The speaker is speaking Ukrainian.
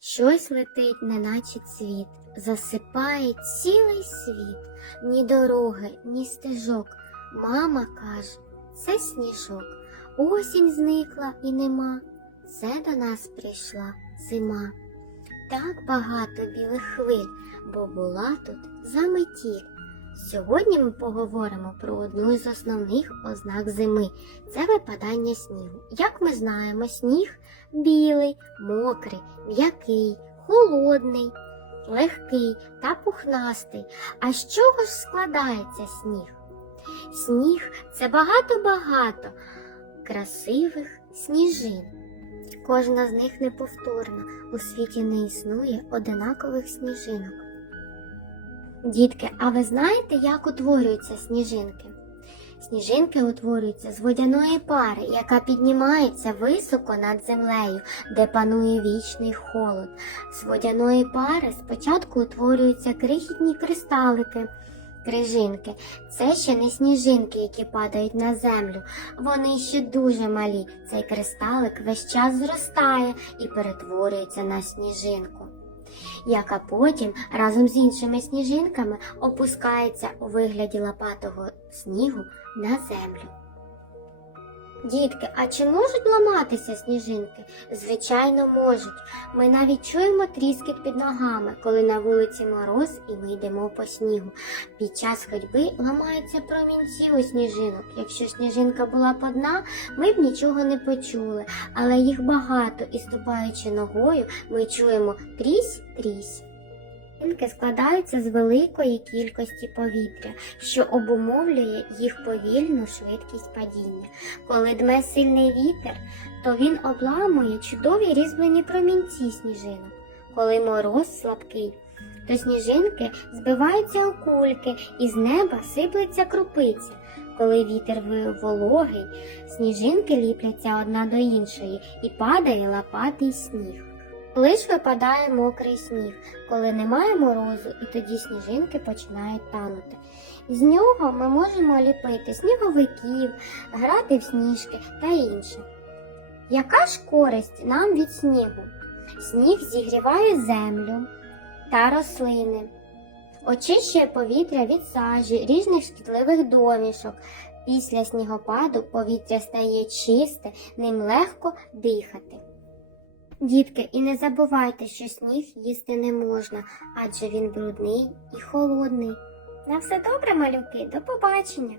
Щось летить, неначе цвіт, засипає цілий світ, ні дороги, ні стежок. Мама каже, це сніжок. Осінь зникла і нема. Це до нас прийшла зима. Так багато білих хвиль, бо була тут заметіль. Сьогодні ми поговоримо про одну із основних ознак зими це випадання снігу. Як ми знаємо, сніг білий, мокрий, м'який, холодний, легкий та пухнастий. А з чого ж складається сніг? Сніг це багато-багато красивих сніжин. Кожна з них неповторна, у світі не існує одинакових сніжинок. Дітки, а ви знаєте, як утворюються сніжинки? Сніжинки утворюються з водяної пари, яка піднімається високо над землею, де панує вічний холод. З водяної пари спочатку утворюються крихітні кристалики, крижинки. Це ще не сніжинки, які падають на землю. Вони ще дуже малі. Цей кристалик весь час зростає і перетворюється на сніжинку яка потім разом з іншими сніжинками опускається у вигляді лопатого снігу на землю. Дітки, а чи можуть ламатися сніжинки? Звичайно, можуть. Ми навіть чуємо тріскіт під ногами, коли на вулиці мороз і ми йдемо по снігу. Під час ходьби ламаються промінці у сніжинок. Якщо сніжинка була б одна, ми б нічого не почули, але їх багато і ступаючи ногою, ми чуємо трісь-трісь. Сніжинки складаються з великої кількості повітря, що обумовлює їх повільну швидкість падіння. Коли дме сильний вітер, то він обламує чудові різьблені промінці сніжинок. Коли мороз слабкий, то сніжинки збиваються у кульки і з неба сиплеться крупиця. Коли вітер вологий, сніжинки ліпляться одна до іншої і падає лопатий сніг. Ж випадає мокрий сніг, коли немає морозу, і тоді сніжинки починають танути. З нього ми можемо ліпити сніговиків, грати в сніжки та інше. Яка ж користь нам від снігу? Сніг зігріває землю та рослини, очищує повітря від сажі, різних шкідливих домішок. Після снігопаду повітря стає чисте, ним легко дихати. Дітки, і не забувайте, що сніг їсти не можна, адже він брудний і холодний. На все добре, малюки, до побачення!